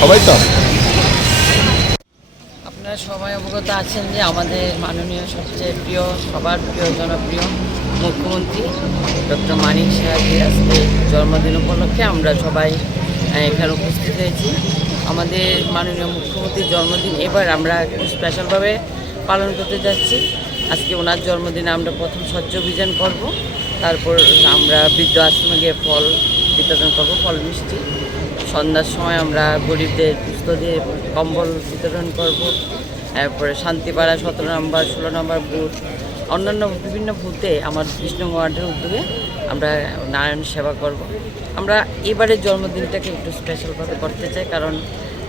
সবাই তো? আপনারা সবাই অবগত আছেন যে আমাদের মাননীয় সবচেয়ে প্রিয়, সবার প্রিয়, জনপ্রিয় মুখ্যমন্ত্রী ডক্টর মানিক সাহাজির আজকে জন্মদিন উপলক্ষে আমরা সবাই এখানে উপস্থিত হয়েছি। আমাদের মাননীয় মুখ্যমন্ত্রীর জন্মদিন এবার আমরা স্পেশালভাবে পালন করতে যাচ্ছি। আজকে ওনার জন্মদিনে আমরা প্রথম স্বচ্ছ অভিযান করব। তারপর আমরা বৃদ্ধ আশ্রমে গিয়ে ফল বিতরণ করব, ফল মিষ্টি। সন্ধ্যার সময় আমরা গরিবদের দুস্থ দিয়ে কম্বল বিতরণ করব। তারপরে শান্তিপাড়া সতেরো নম্বর, ষোলো নম্বর বুথ, অন্যান্য বিভিন্ন বুথে আমার কৃষ্ণ ওয়ার্ডের উদ্যোগে আমরা নারায়ণ সেবা করব। আমরা এবারের জন্মদিনটাকে একটু স্পেশালভাবে করতে চাই, কারণ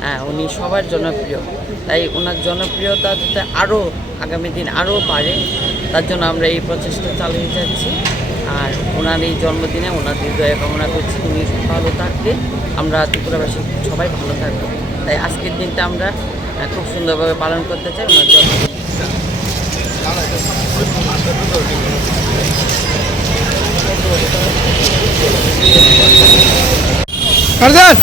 আহ, উনি সবার জনপ্রিয়। তাই ওনার জনপ্রিয়তা যাতে আরও আগামী দিন আরও বাড়ে তার জন্য আমরা এই প্রচেষ্টা চালিয়ে যাচ্ছি। আর ওনার এই জন্মদিনে ওনার হৃদয়ে কামনা করছি উনি ভালো থাকলে আমরা ত্রিপুরাবাসী সবাই ভালো থাকব। তাই আজকের দিনটা আমরা খুব সুন্দরভাবে পালন করতে চাই ওনার জন্মদিন। কারদাস